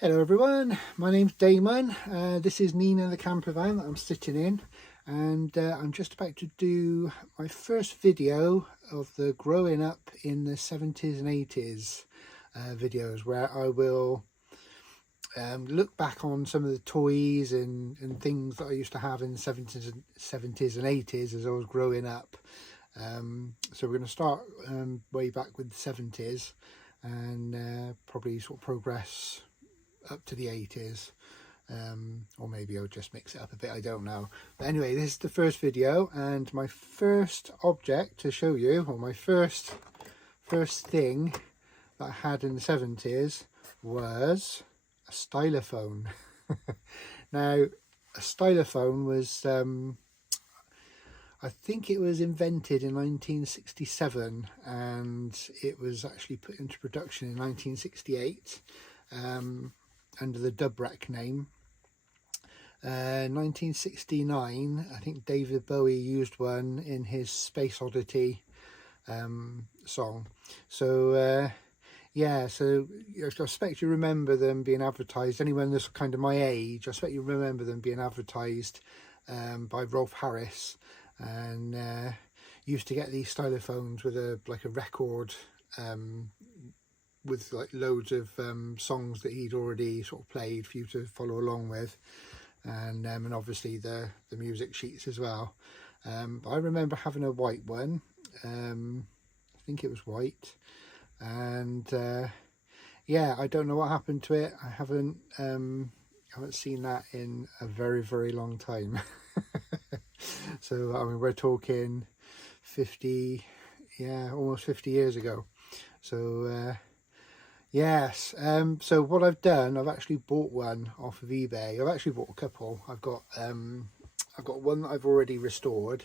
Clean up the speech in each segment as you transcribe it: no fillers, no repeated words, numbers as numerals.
Hello everyone, my name's Damon. This is Nina the camper van that I'm sitting in, and I'm just about to do my first video of the growing up in the 70s and 80s videos, where I will look back on some of the toys and things that I used to have in the 70s and 80s as I was growing up. So we're going to start way back with the 70s and probably sort of progress up to the 80s, or maybe I'll just mix it up a bit, I don't know. But anyway, this is the first video, and my first object to show you, or my first thing that I had in the 70s was a stylophone. Now, a stylophone was I think it was invented in 1967, and it was actually put into production in 1968 under the Dubrek name. 1969, I think David Bowie used one in his Space Oddity song. So yeah, so I expect you remember them being advertised. Anyone that's kind of my age, I expect you remember them being advertised by Rolf Harris, and used to get these stylophones with a record with like loads of songs that he'd already sort of played for you to follow along with, and obviously the music sheets as well. But I remember having a white one. I think it was white, and yeah, I don't know what happened to it. I haven't seen that in a very long time. So I mean, we're talking 50, yeah, almost 50 years ago. So yes, so what I've done, I've actually bought one off of eBay. I've actually bought a couple. I've got one that I've already restored,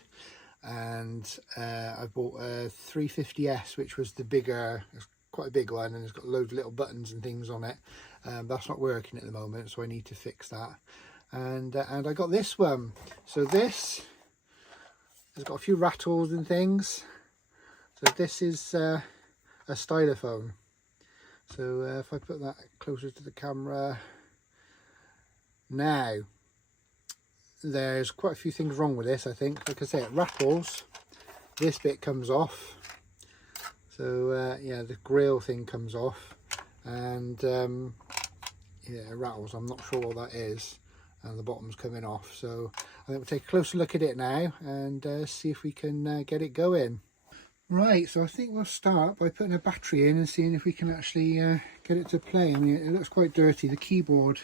and I bought a 350S, which was the bigger, it's quite a big one, and it's got loads of little buttons and things on it. That's not working at the moment, so I need to fix that. And I got this one. So this has got a few rattles and things. So this is a stylophone. So if I put that closer to the camera now, there's quite a few things wrong with this, I think. Like I say, it rattles. This bit comes off. So yeah, the grill thing comes off, and yeah, it rattles. I'm not sure what that is, and the bottom's coming off. So I think we'll take a closer look at it now and see if we can get it going. Right, so I think we'll start by putting a battery in and seeing if we can actually get it to play. I mean, it looks quite dirty. The keyboard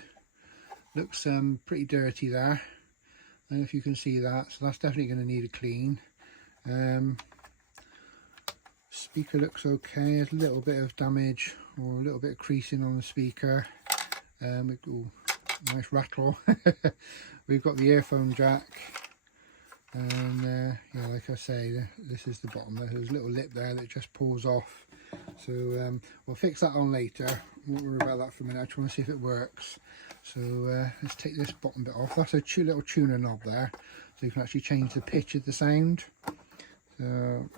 looks pretty dirty there. I don't know if you can see that, so that's definitely going to need a clean. Speaker looks okay. There's a little bit of damage or a little bit of creasing on the speaker. Ooh, nice rattle. We've got the earphone jack. And yeah, like I say, this is the bottom. There's a little lip there that just pulls off. So we'll fix that on later. Won't worry about that for a minute. I just want to see if it works. So let's take this bottom bit off. That's a little tuner knob there, so you can actually change the pitch of the sound. So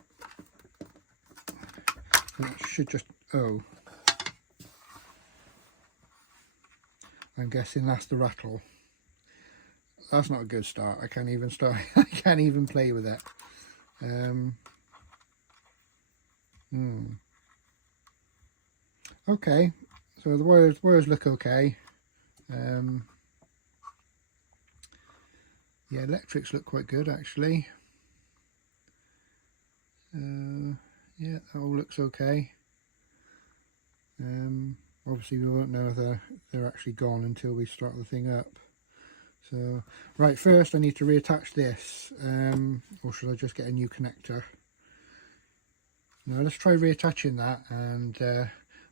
that should just, oh, I'm guessing that's the rattle. That's not a good start. I can't even start. I can't even play with it. Okay, so the wires look okay. The electrics look quite good actually. Yeah, that all looks okay. Obviously we won't know if they're actually gone until we start the thing up. So, right, first I need to reattach this, or should I just get a new connector? No, let's try reattaching that, and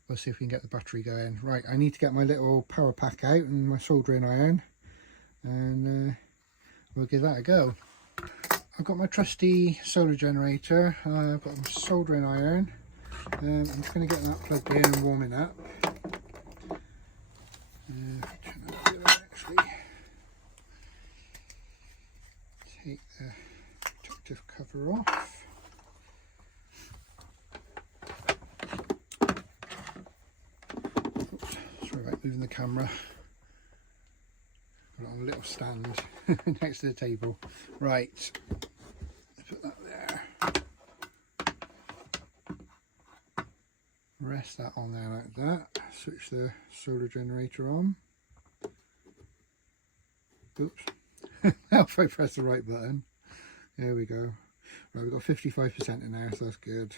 we'll see if we can get the battery going. Right, I need to get my little power pack out and my soldering iron, and we'll give that a go. I've got my trusty solar generator. I've got my soldering iron. I'm just going to get that plugged in and warming up. Take the protective cover off. Oops, sorry about moving the camera. Put it on a little stand next to the table. Right, put that there. Rest that on there like that. Switch the solar generator on. Oops. Now if I press the right button. There we go. Right, we've got 55% in there, so that's good.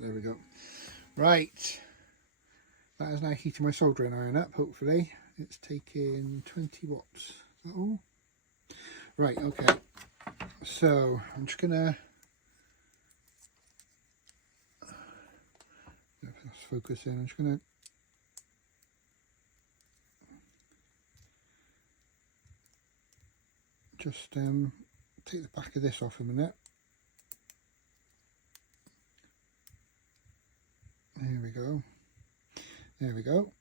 There we go. Right, that is now heating my soldering iron up, hopefully. It's taking 20 watts. Is that all? Right, okay. So I'm just gonna focus in. I'm just gonna take the back of this off a minute. There we go. There we go.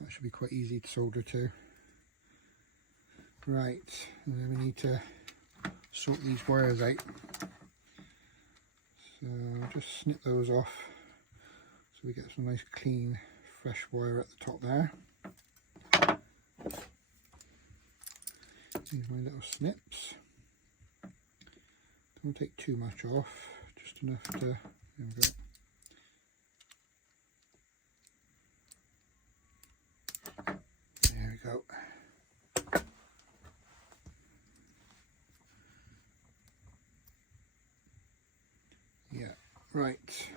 That should be quite easy to solder to. Right, and then we need to sort these wires out. So just snip those off so we get some nice clean fresh wire at the top there. These are my little snips. Don't take too much off, just enough to, there we go. There we go. Yeah, right.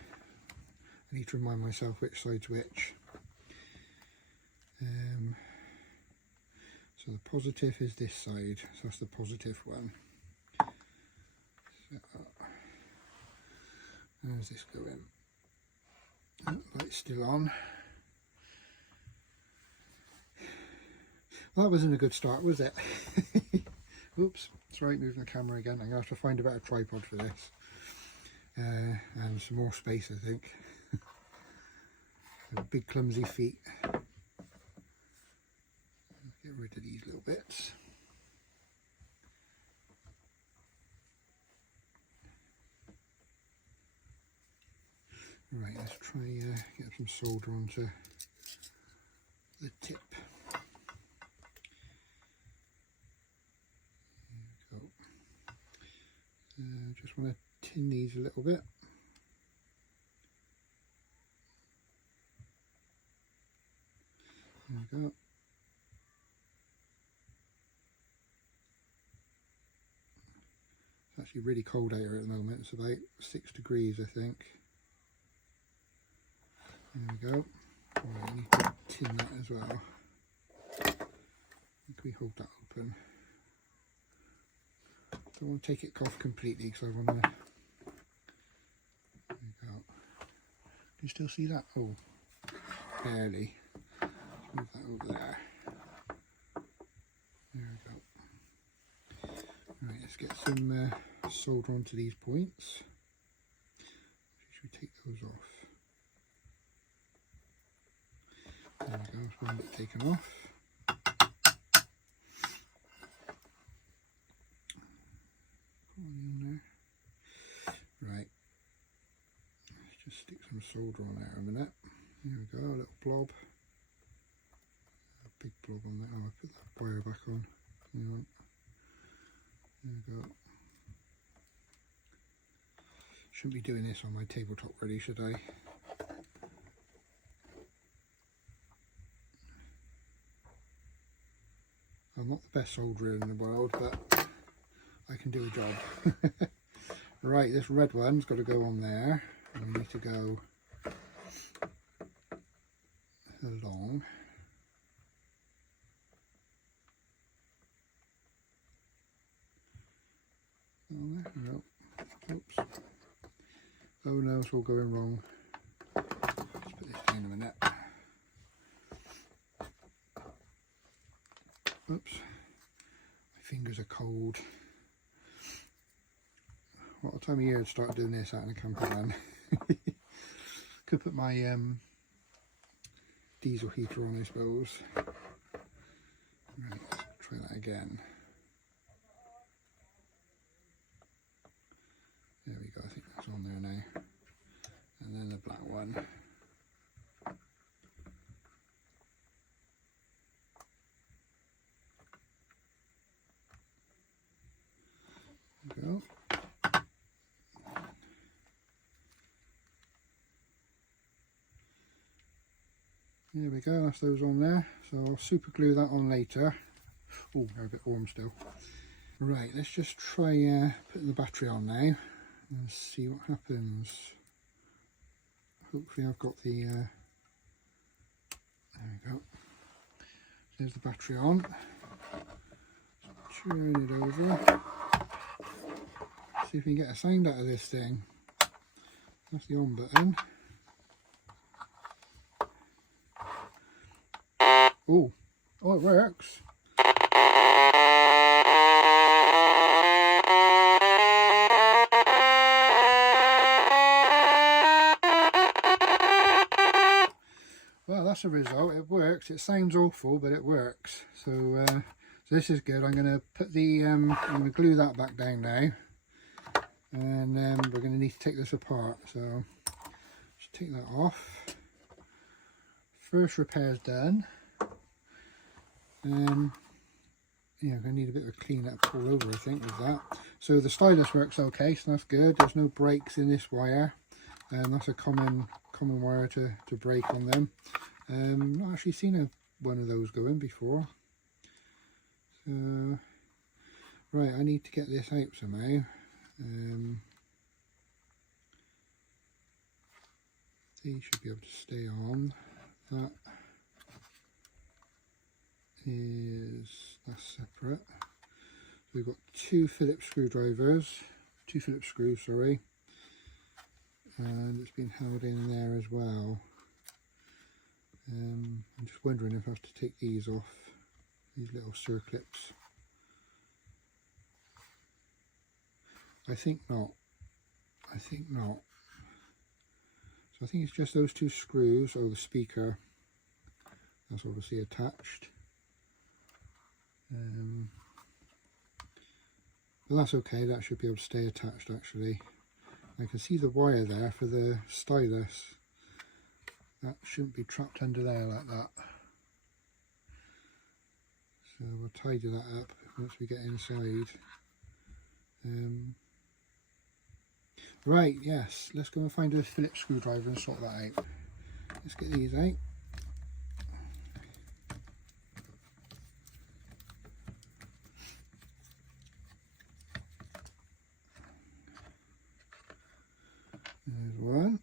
I need to remind myself which side's which. So the positive is this side, so that's the positive one. So, how's this going? Oh, light's still on. Well, that wasn't a good start, was it? Oops, sorry, moving the camera again. I'm going to have to find a better tripod for this. And some more space, I think. Big clumsy feet. Get rid of these little bits. Right, let's try get some solder onto the tip. There we go. Just want to tin these a little bit. There we go. It's actually really cold out here at the moment. It's about 6 degrees, I think. There we go. Right, I need to tin that as well. Can we hold that open? Don't want to take it off completely because I want to. There we go. Can you still see that? Oh, barely. Let's move that over there. There we go. Right, let's get some solder onto these points. Should we take those off? There we go, that's one bit taken off. Put one in there. Right, let's just stick some solder on there a minute. There we go, a little blob. A big blob on there. Oh, I put that wire back on. Hang on. There we go. Shouldn't be doing this on my tabletop really, should I? I'm not the best solderer in the world, but I can do a job. Right, this red one's got to go on there. And we need to go along. Oh, no. Oops. Oh no, it's all going wrong. Let's put this down a minute. Oops. My fingers are cold. What time of year to start doing this out in a camper van? Could put my diesel heater on, I suppose. Right, let's try that again. on there now. And then the black one. There we go. There we go, that's those on there. So I'll super glue that on later. Oh, they're a bit warm still. Right, let's just try putting the battery on now and see what happens. Hopefully I've got the, there we go. There's the battery on. Turn it over. See if we can get a sound out of this thing. That's the on button. Oh, it works. Well, that's a result. It works. It sounds awful, but it works. So, so this is good. I'm going to put the, I'm going to glue that back down now, and we're going to need to take this apart. So, just take that off. First repair's done. Yeah, I'm going to need a bit of a clean up all over, I think, with that. So the stylus works okay, so that's good. There's no breaks in this wire, and that's a common wire to break on them. Not actually seen one of those going before. So, right, I need to get this out somehow. These should be able to stay on. That's separate. So we've got two Phillips screws, sorry, and it's been held in there as well. I'm just wondering if I have to take these off, these little circlips. I think not. So I think it's just those two screws, or the speaker, that's obviously attached. But that's okay, that should be able to stay attached actually. I can see the wire there for the stylus. That shouldn't be trapped under there like that. So we'll tidy that up once we get inside. Right, yes, let's go and find a Phillips screwdriver and sort that out. Let's get these out. There's one.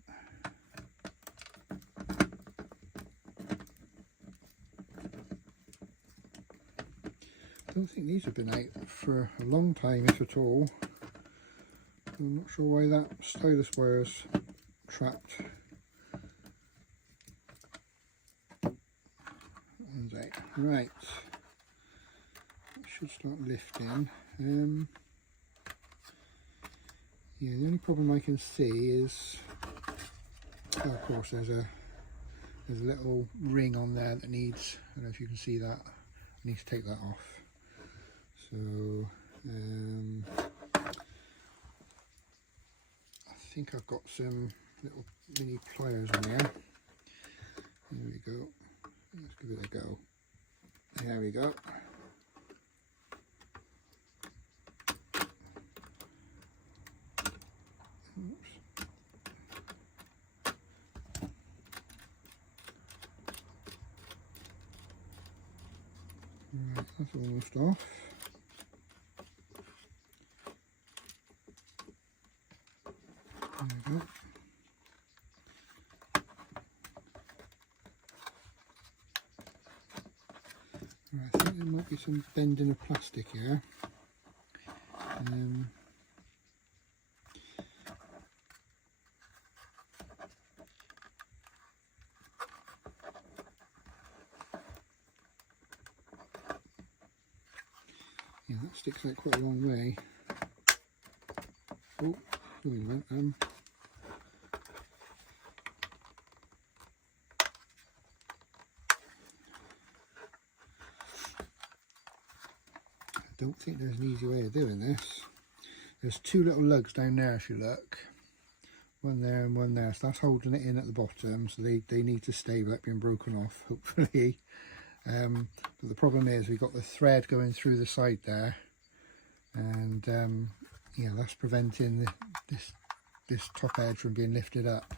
I don't think these have been out for a long time, if at all. I'm not sure why that stylus wire's trapped. One's out. Right. It should start lifting. Yeah, the only problem I can see is, oh, of course, there's a little ring on there that needs, I don't know if you can see that, I need to take that off. So, I think I've got some little mini pliers on there. There we go. Let's give it a go. There we go. Oops. Right, that's almost off. There we go. Right, I think there might be some bending of plastic here. Yeah, that sticks out quite a long way. Oh, wait a minute. I don't think there's an easy way of doing this. There's two little lugs down there if you look. one there and one there, so that's holding it in at the bottom, so they need to stay without being broken off, hopefully. But the problem is we've got the thread going through the side there, and yeah, that's preventing this top edge from being lifted up.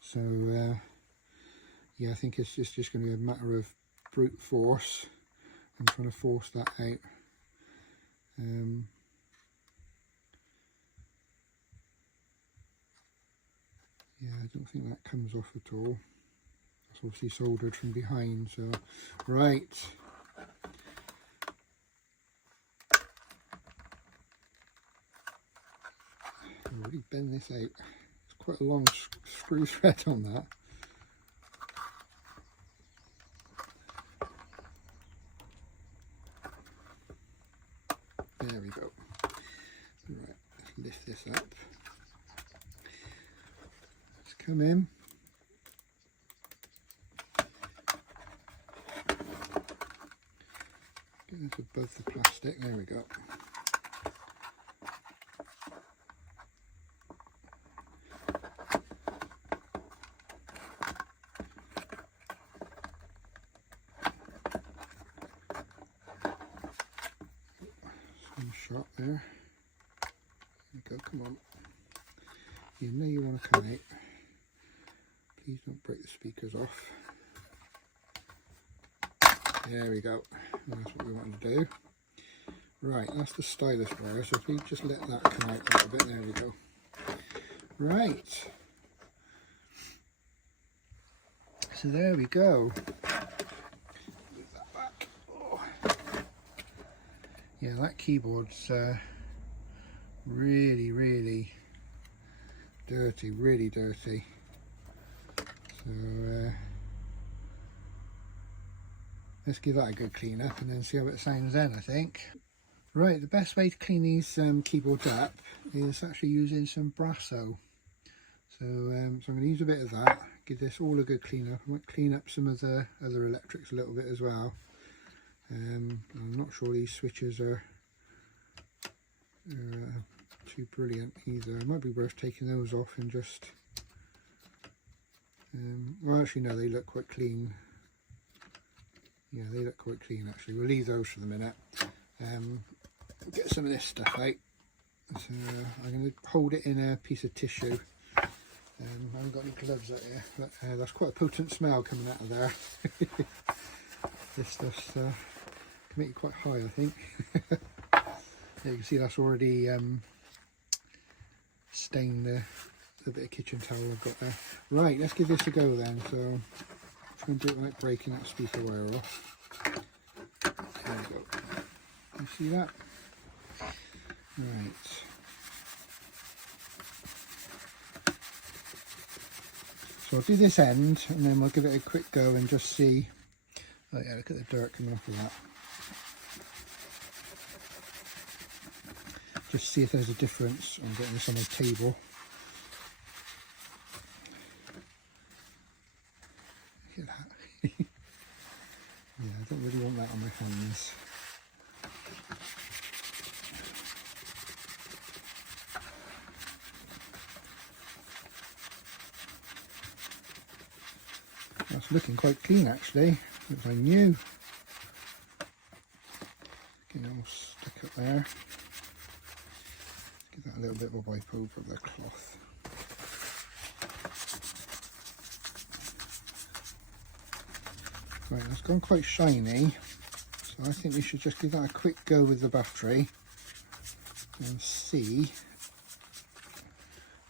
So yeah, I think it's just going to be a matter of brute force and trying to force that out. Yeah, I don't think that comes off at all. It's obviously soldered from behind, so right. I'll really bend this out. It's quite a long screw thread on that. There we go. Right, let's lift this up. Let's come in. Get this above the plastic. There we go. Shot there. There we go, come on. You know you want to come out. Please don't break the speakers off. There we go. That's what we want to do. Right, that's the stylus wire, so if we just let that come out a little bit, there we go. Right. So there we go. Move that back. Oh. Yeah, that keyboard's really dirty, really dirty. So let's give that a good clean up and then see how it sounds then, I think. Right, the best way to clean these keyboards up is actually using some Brasso. So, so I'm going to use a bit of that, give this all a good clean up. I might clean up some of the other electrics a little bit as well. I'm not sure these switches are too brilliant either. It might be worth taking those off and just well, actually no, they look quite clean. Yeah, they look quite clean actually. We'll leave those for the minute. Get some of this stuff out. So I'm going to hold it in a piece of tissue. I haven't got any gloves out here, but that's quite a potent smell coming out of there. This stuff's can make it quite high, I think. Yeah, you can see that's already stained the bit of kitchen towel I've got there. Right, let's give this a go then. So try and do it without breaking that speaker wire off. There we go. You see that? Right. So I'll do this end and then we'll give it a quick go and just see. Oh yeah, look at the dirt coming off of that. Just see if there's a difference. I'm getting this on my table. Look at that. Yeah, I don't really want that on my hands. That's looking quite clean actually. Looks like new. Get it all stuck up there. Give that a little bit of a wipe over the cloth. Right, that's gone quite shiny, so I think we should just give that a quick go with the battery and see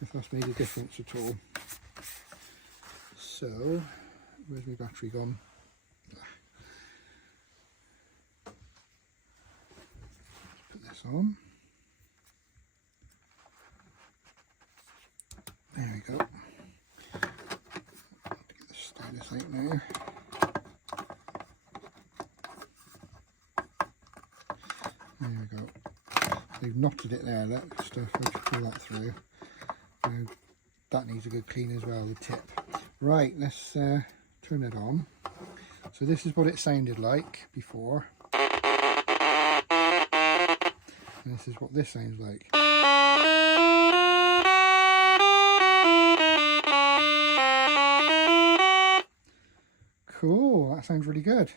if that's made a difference at all. So, where's my battery gone? Put this on. There we go. Get the stylus out now. There we go. They've knotted it there, that stuff. I'll just pull that through. That needs a good clean as well, the tip. Right, let's turn it on. So this is what it sounded like before. And this is what this sounds like. that sounds really good.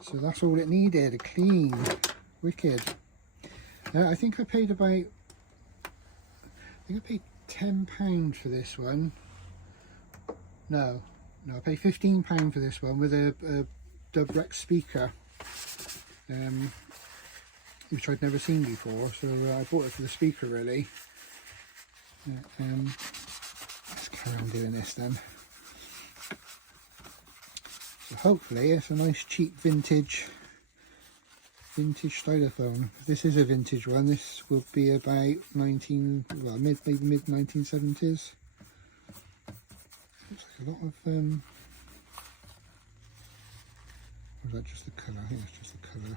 So that's all it needed, a clean, wicked. I think I paid about, I paid £10 for this one. No, I paid £15 for this one with a Dubrex speaker, which I'd never seen before, so I bought it for the speaker really. Let's carry on doing this then. So hopefully it's a nice cheap vintage stylophone. If this is a vintage one, this will be about maybe mid 1970s. Looks like a lot of or is that just the colour? I think it's just the colour.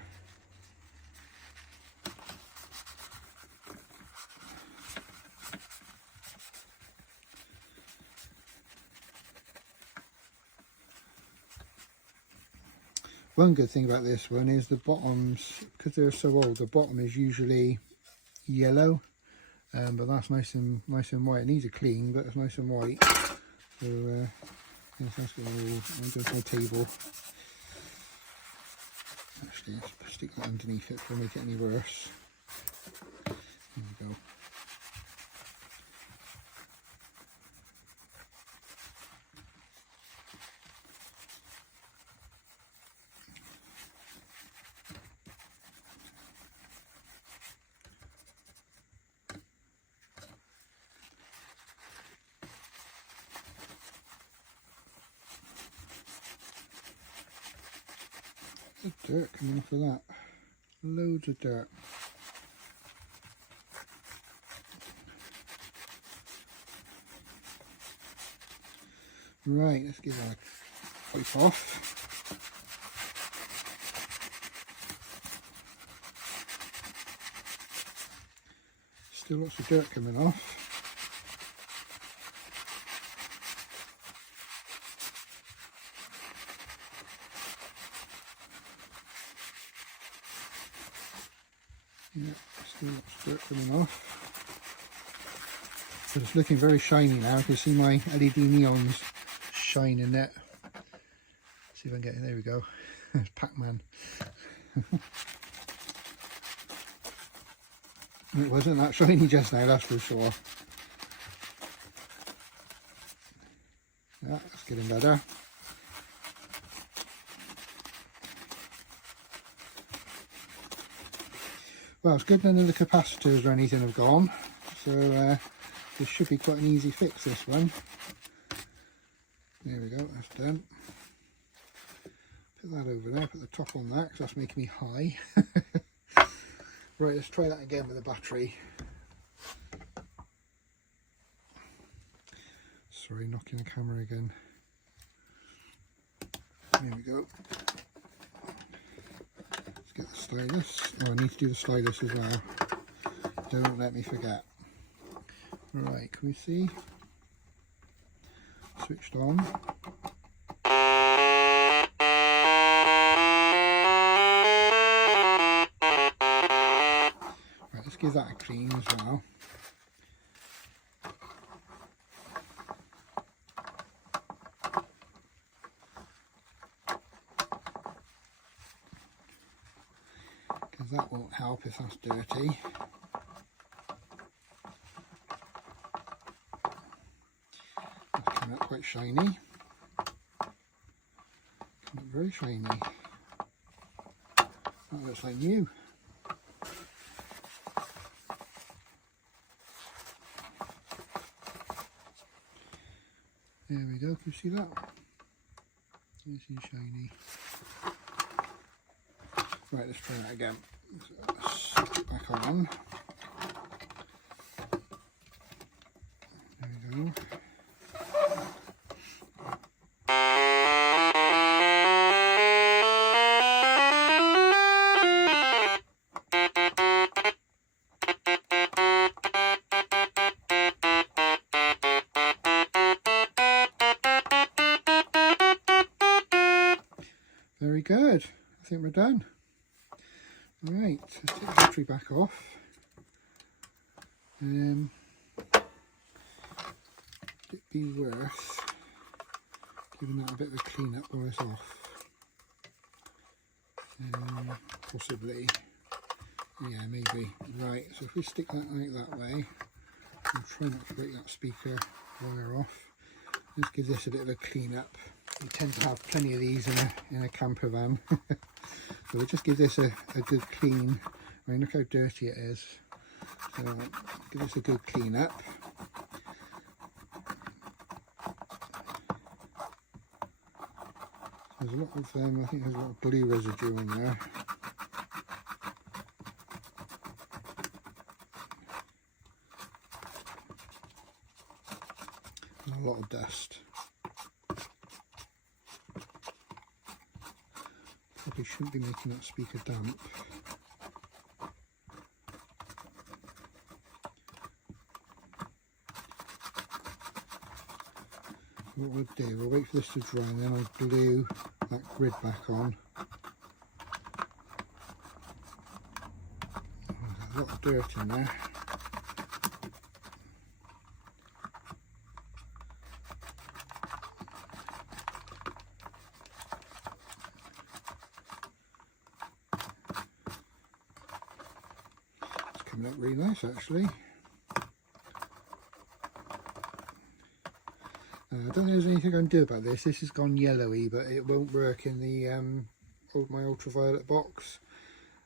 One good thing about this one is the bottoms, because they're so old, the bottom is usually yellow, but that's nice and white. It needs a clean, but it's nice and white. So yes, that's going to go my table. Actually, let's stick that underneath it to make it any worse. There we go. Dirt coming off of that. Loads of dirt. Right, let's give that a wipe off. Still lots of dirt coming off. Yeah, still lots of dirt coming off. But it's looking very shiny now. You can see my LED neons shining it. See if I can get it. There we go. It's Pac-Man. It wasn't that shiny just now, that's for sure. Yeah, that's getting better. Well, it's good none of the capacitors or anything have gone, so this should be quite an easy fix, this one. There we go, that's done. Put that over there, put the top on that because that's making me high. Right, let's try that again with the battery. Sorry, knocking the camera again. There we go. Get the stylus. Oh, I need to do the stylus as well. Don't let me forget. Right, can we see? Switched on. Right, let's give that a clean as well. That won't help if that's dirty. That's coming up quite shiny. Coming up very shiny. That looks like new. There we go, can you see that? Nice and shiny. Right, let's try that again. Back on. There we go. Very good. I think we're done. Right, let's take the battery back off. It'd be worth giving that a bit of a clean up while it's off. Possibly. Yeah, maybe. Right, so if we stick that out that way, and try not to break that speaker wire off. Let's give this a bit of a clean up. We tend to have plenty of these in a camper van. So we'll just give this a good clean. I mean, look how dirty it is. So give this a good clean up. There's a lot of I think there's a lot of glue residue on there. And a lot of dust. Probably shouldn't be making that speaker damp. What we'll do, we'll wait for this to dry and then I'll glue that grid back on. There's a lot of dirt in there. It's coming out really nice actually. I don't know if there's anything I can do about this. This has gone yellowy, but it won't work in the my ultraviolet box.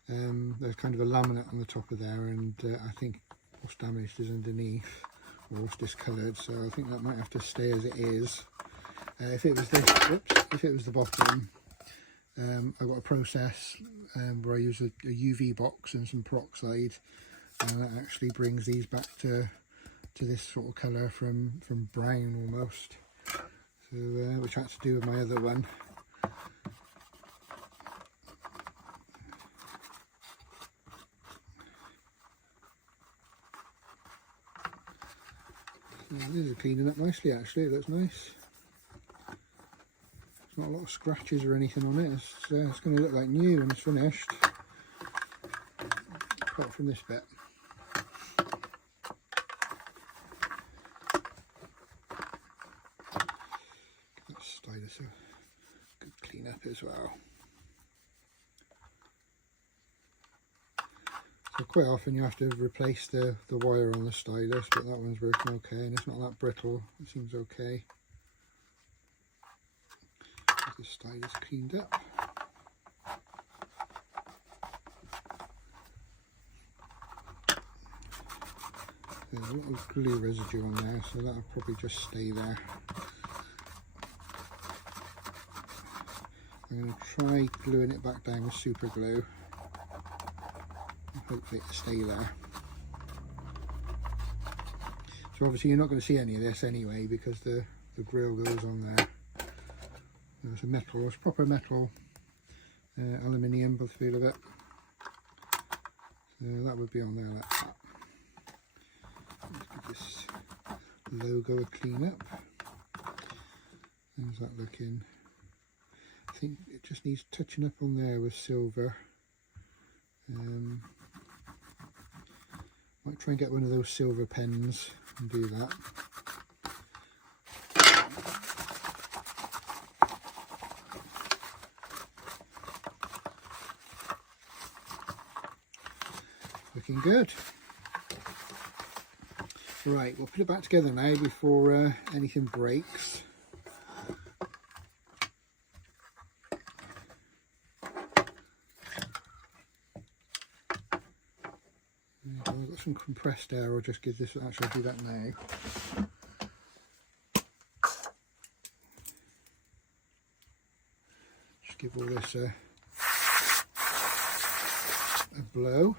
There's kind of a laminate on the top of there, and I think what's damaged is underneath, or what's discoloured. So I think that might have to stay as it is. If it was this, whoops, if it was the bottom, I've got a process where I use a UV box and some peroxide, and that actually brings these back to this sort of colour from brown almost. So which I had to do with my other one. Yeah, this is cleaning up nicely actually, it looks nice. There's not a lot of scratches or anything on it. It's going to look like new when it's finished. Apart from this bit. So good clean up as well. So quite often you have to replace the wire on the stylus, but that one's working okay and it's not that brittle. It seems okay. Get the stylus cleaned up. There's a lot of glue residue on there, so that'll probably just stay there. I'm going to try gluing it back down with super glue and hopefully it'll stay there. So obviously you're not going to see any of this anyway because the grill goes on there. There's a metal, it's proper metal, aluminium by the feel of it. So that would be on there like that. Let's give this logo a clean up. How's that looking? I think it just needs touching up on there with silver. Might try and get one of those silver pens and do that. Looking good. Right, we'll put it back together now before anything breaks. I've got some compressed air, I'll just give this, actually I'll do that now. Just give all this a blow.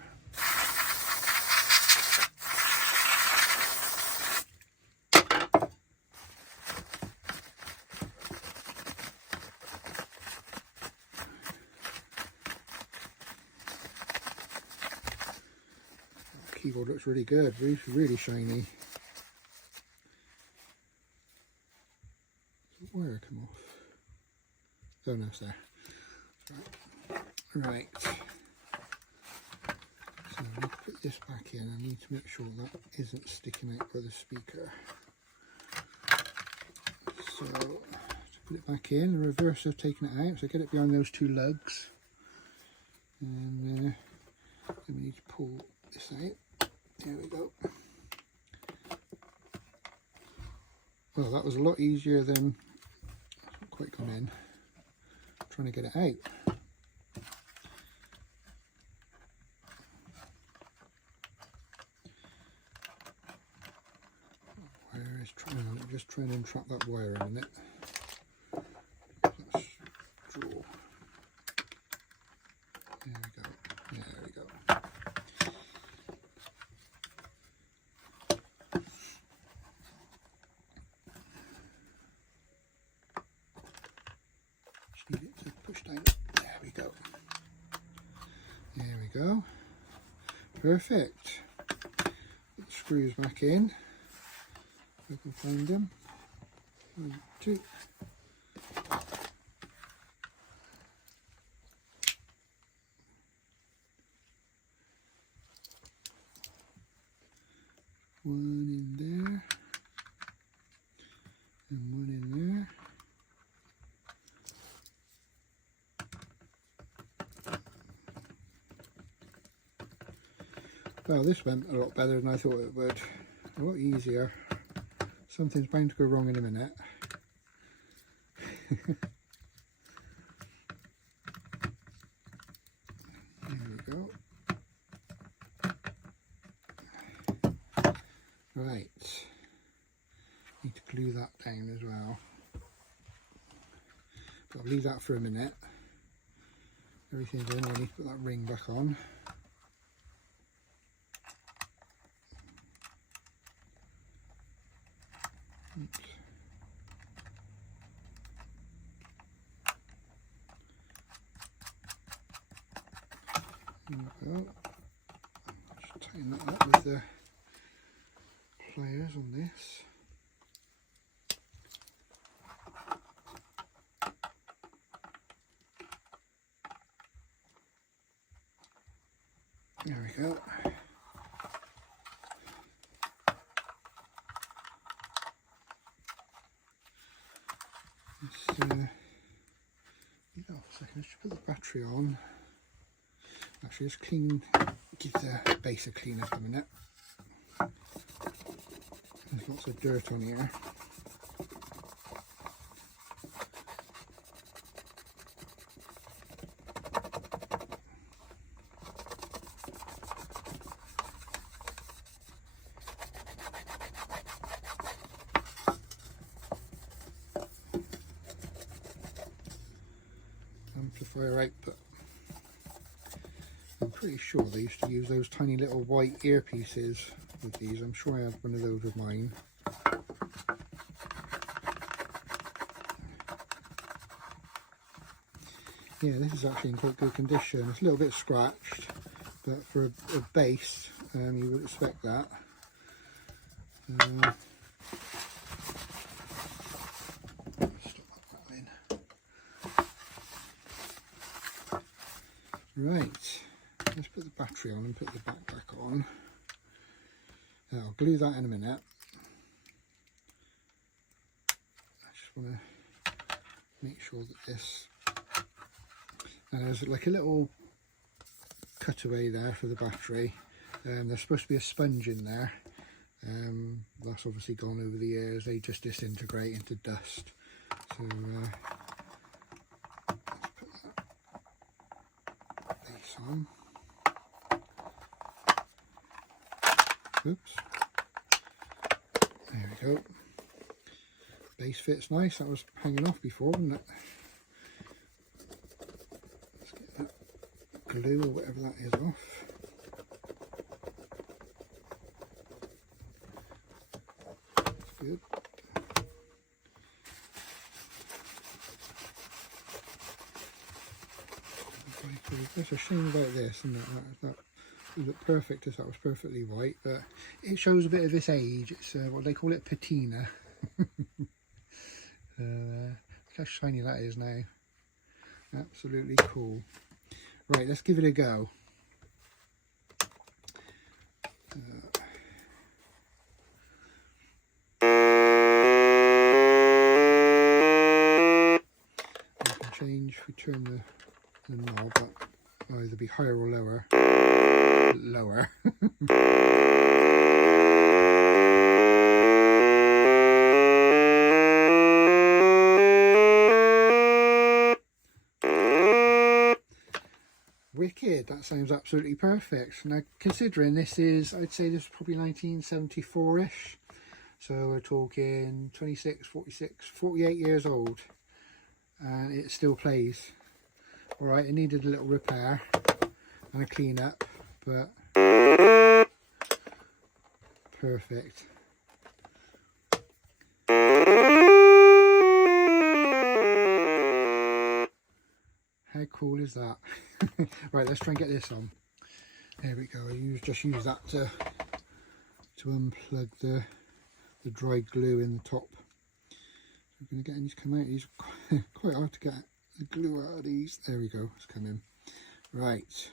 Keyboard looks really good, really shiny. Does the wire come off? Oh no, it's there. Right. So So I need to put this back in. I need to make sure that isn't sticking out by the speaker. So to put it back in, the reverse of taking it out, so get it behind those two lugs. And then we need to pull this out. There we go. Well, that was a lot easier than, not quite gone in, trying to get it out. Wire is just trying to entrap that wire in a minute. Let's draw. There we go. There we go. Just need it to push down. There we go. There we go. Perfect. Put the screws back in. If I can find them. 1, 2. One in there, and one in there. Well, this went a lot better than I thought it would. A lot easier. Something's bound to go wrong in a minute. There we go. Right, need to glue that down as well, but I'll leave that for a minute. Everything's in, I need to put that ring back on. Oops. There we go. Just tighten that up with the pliers on this. There we go. Let's leave that off a second. Just put the battery on. Actually, just clean, give the base a clean up a minute. There's lots of dirt on here. Amplifier output. I'm pretty sure they used to use those tiny little white earpieces with these. I'm sure I had one of those with mine. Yeah, this is actually in quite good condition. It's a little bit scratched, but for a bass, you would expect that. Stop that rattling. Right, let's put the battery on and put the back on. I'll glue that in a minute. I just want to make sure that this, there's like a little cutaway there for the battery. There's supposed to be a sponge in there. That's obviously gone over the years. They just disintegrate into dust. So let's put that base on. Oops. There we go. Base fits nice. That was hanging off before, wasn't it? Let's get that glue or whatever that is off. That's good. There's a shame about this, isn't it? That would look perfect if that was perfectly white, but it shows a bit of its age. It's what they call it, patina. Look how shiny that is now. Absolutely cool. Right, let's give it a go. change if we turn the knob up. It'll either be higher or lower. Lower. Wicked, that sounds absolutely perfect. Now considering this is, I'd say this is probably 1974-ish. So we're talking 26, 46, 48 years old. And it still plays. Alright, it needed a little repair and a clean up, but perfect. How cool is that? Right, let's try and get this on. There we go. I just use that to unplug the dry glue in the top. We're going to get these come out. These are quite hard to get the glue out of these. There we go. It's coming. Right.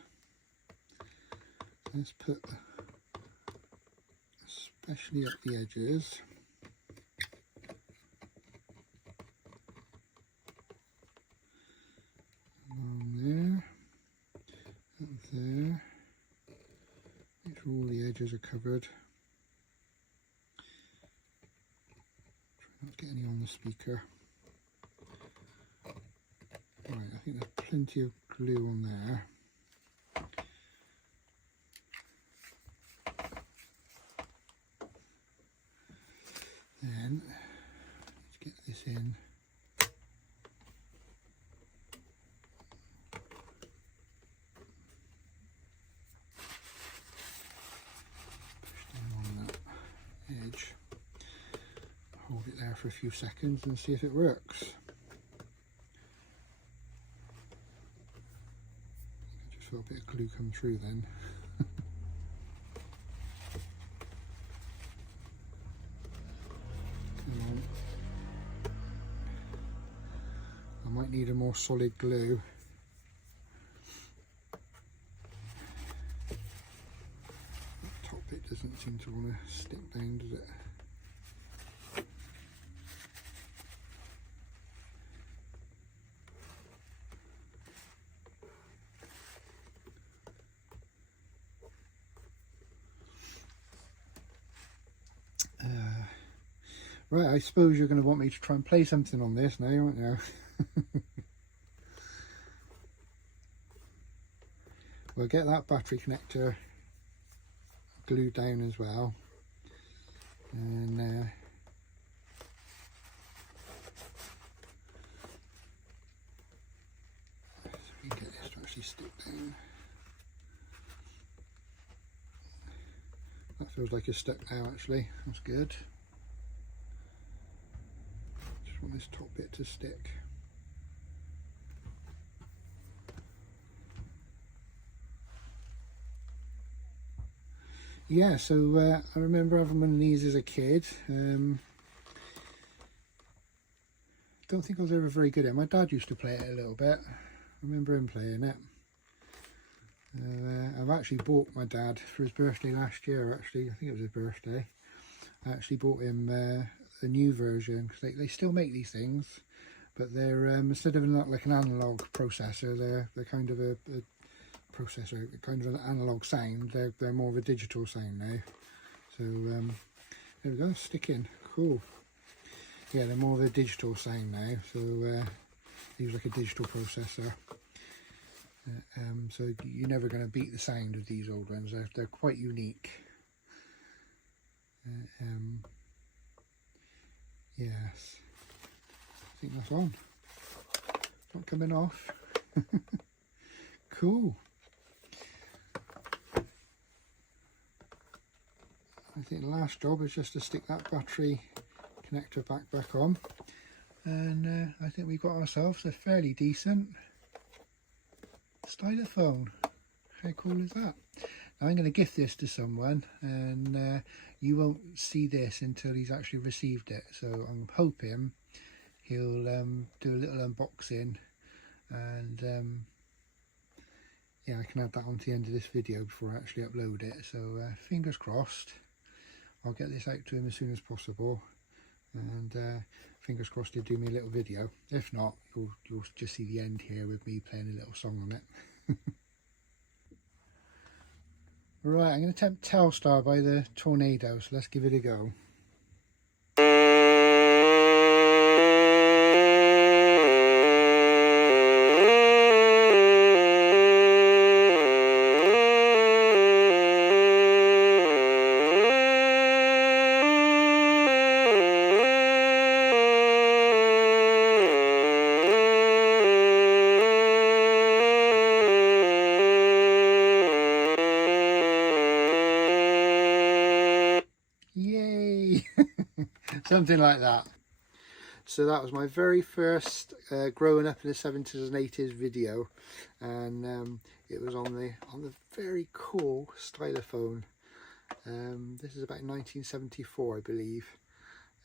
Let's put, especially up the edges. There. Up there. Make sure all the edges are covered. Try not to get any on the speaker. Right, I think there's plenty of glue on there. Then let's get this in. Edge, hold it there for a few seconds and see if it works. I just felt a bit of glue come through then. Come on. I might need a more solid glue. It doesn't seem to want to stick down, does it? Right, I suppose you're going to want me to try and play something on this now, aren't you? We'll get that battery connector glued down as well, and so we can get this to actually stick down. That feels like it's stuck now actually, that's good. Just want this top bit to stick. Yeah, so I remember having one of these as a kid. Don't think I was ever very good at it. My dad used to play it a little bit. I remember him playing it. I've actually bought my dad for his birthday last year, actually. I think it was his birthday. I actually bought him a new version, because they still make these things, but they're, instead of like an analog processor, they're kind of a processor, kind of an analog sound. They're more of a digital sound now. So there we go, stick in, cool. Yeah, they're more of a digital sound now, so use like a digital processor. So you're never going to beat the sound of these old ones. They're quite unique. Yes, I think that's on. It's not coming off. Cool. I think the last job is just to stick that battery connector back on, and I think we've got ourselves a fairly decent Stylophone. How cool is that? Now I'm going to gift this to someone, and you won't see this until he's actually received it, so I'm hoping he'll do a little unboxing, and yeah, I can add that onto the end of this video before I actually upload it. So fingers crossed, I'll get this out to him as soon as possible. And fingers crossed he'll do me a little video. If not, you'll just see the end here with me playing a little song on it. Right, I'm going to attempt Telstar by the Tornado, so let's give it a go. Yay! Something like that. So that was my very first growing up in the 70s and 80s video, and it was on the very cool Stylophone. This is about 1974, I believe.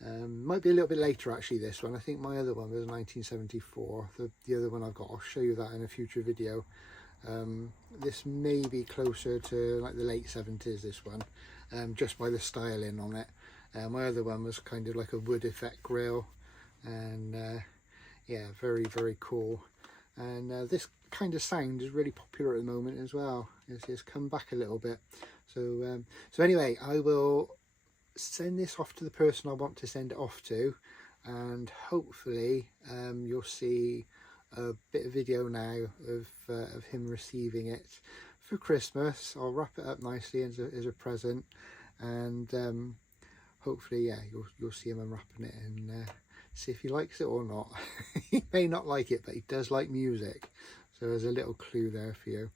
Might be a little bit later actually, this one. I think my other one was 1974. The other one I've got, I'll show you that in a future video. This may be closer to like the late 70s, this one, just by the styling on it. My other one was kind of like a wood effect grill, and yeah, very, very cool. And this kind of sound is really popular at the moment as well. It's come back a little bit. So anyway, I will send this off to the person I want to send it off to, and hopefully you'll see a bit of video now of him receiving it for Christmas. I'll wrap it up nicely as a present, and hopefully, yeah, you'll see him unwrapping it and see if he likes it or not. He may not like it, but he does like music, so there's a little clue there for you.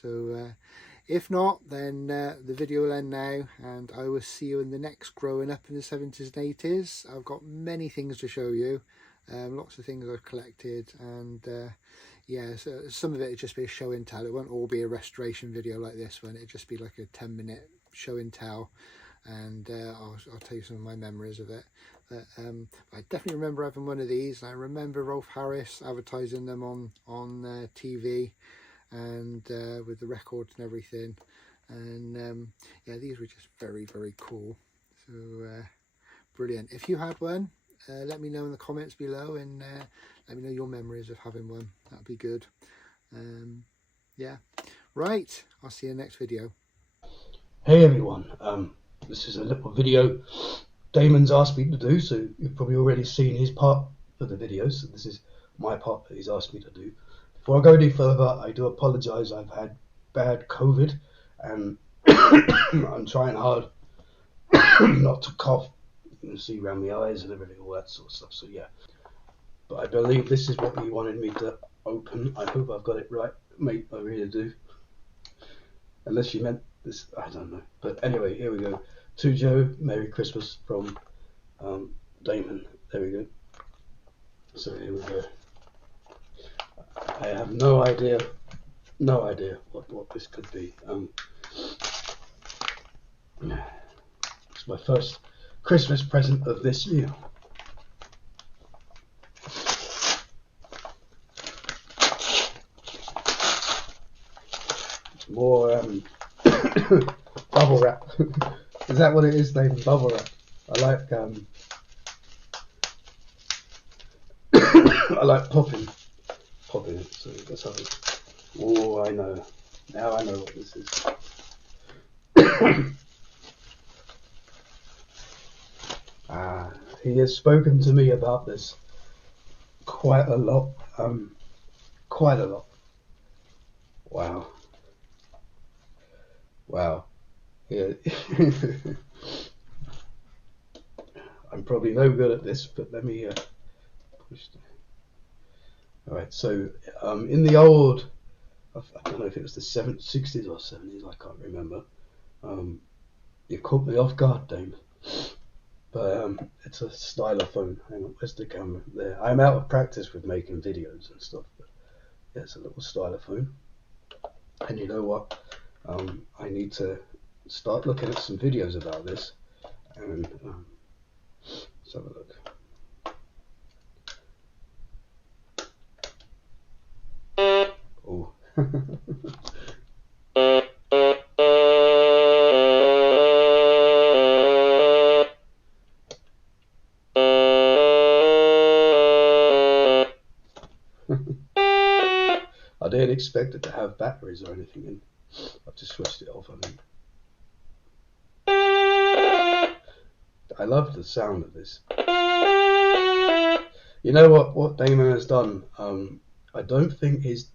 So if not, then the video will end now, and I will see you in the next Growing Up in the 70s and 80s. I've got many things to show you, lots of things I've collected, and yeah, so some of it will just be a show and tell. It won't all be a restoration video like this one. It'll just be like a 10-minute show and tell, and I'll tell you some of my memories of it. But I definitely remember having one of these. I remember Rolf Harris advertising them on TV, and with the records and everything, and yeah, these were just very, very cool. So brilliant. If you had one, let me know in the comments below, and let me know your memories of having one. That'd be good. Yeah, right, I'll see you in the next video. Hey everyone, this is a little video Damon's asked me to do, so you've probably already seen his part of the video, so this is my part that he's asked me to do. Before I go any further, I do apologise. I've had bad COVID, and I'm trying hard not to cough. You can see around my eyes and everything, all that sort of stuff, so yeah. But I believe this is what he wanted me to open. I hope I've got it right, mate, I really do. Unless you meant this, I don't know. But anyway, here we go. To Joe, Merry Christmas from Damon. There we go. So here we go. I have no idea what this could be. It's my first Christmas present of this year. It's more bubble wrap. Is that what it is, David? Bubble wrap. I like I like popping it. So let's have it. Oh, I know. Now I know what this is. He has spoken to me about this quite a lot. Quite a lot. Wow. Wow. Yeah. I'm probably no good at this, but let me push. Alright, so in the old, I don't know if it was the 60s or 70s, I can't remember. You caught me off guard, Dame. But it's a Stylophone. Hang on, where's the camera? There. I'm out of practice with making videos and stuff, but yeah, it's a little Stylophone. And you know what? I need to start looking at some videos about this, and let's have a look. Oh. didn't expect it to have batteries or anything, and I've just switched it off. I think. I love the sound of this. You know what Damon has done? I don't think his...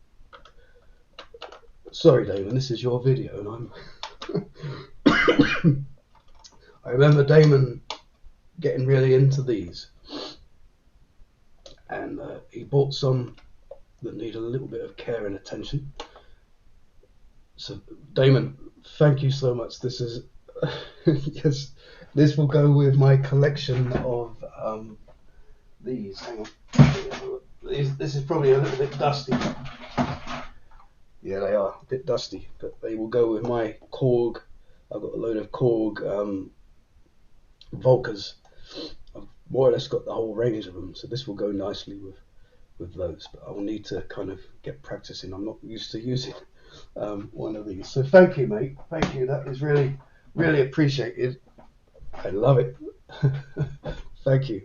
Sorry, Damon, this is your video, and I'm... I remember Damon getting really into these, and he bought some that need a little bit of care and attention. So, Damon, thank you so much. This is... yes, this will go with my collection of these. Hang on. This is probably a little bit dusty. Yeah, they are a bit dusty, but they will go with my Korg. I've got a load of Korg Volcas. I've more or less got the whole range of them, so this will go nicely with those. But I will need to kind of get practicing. I'm not used to using one of these. So thank you, mate. Thank you. That is really, really appreciated. I love it. Thank you.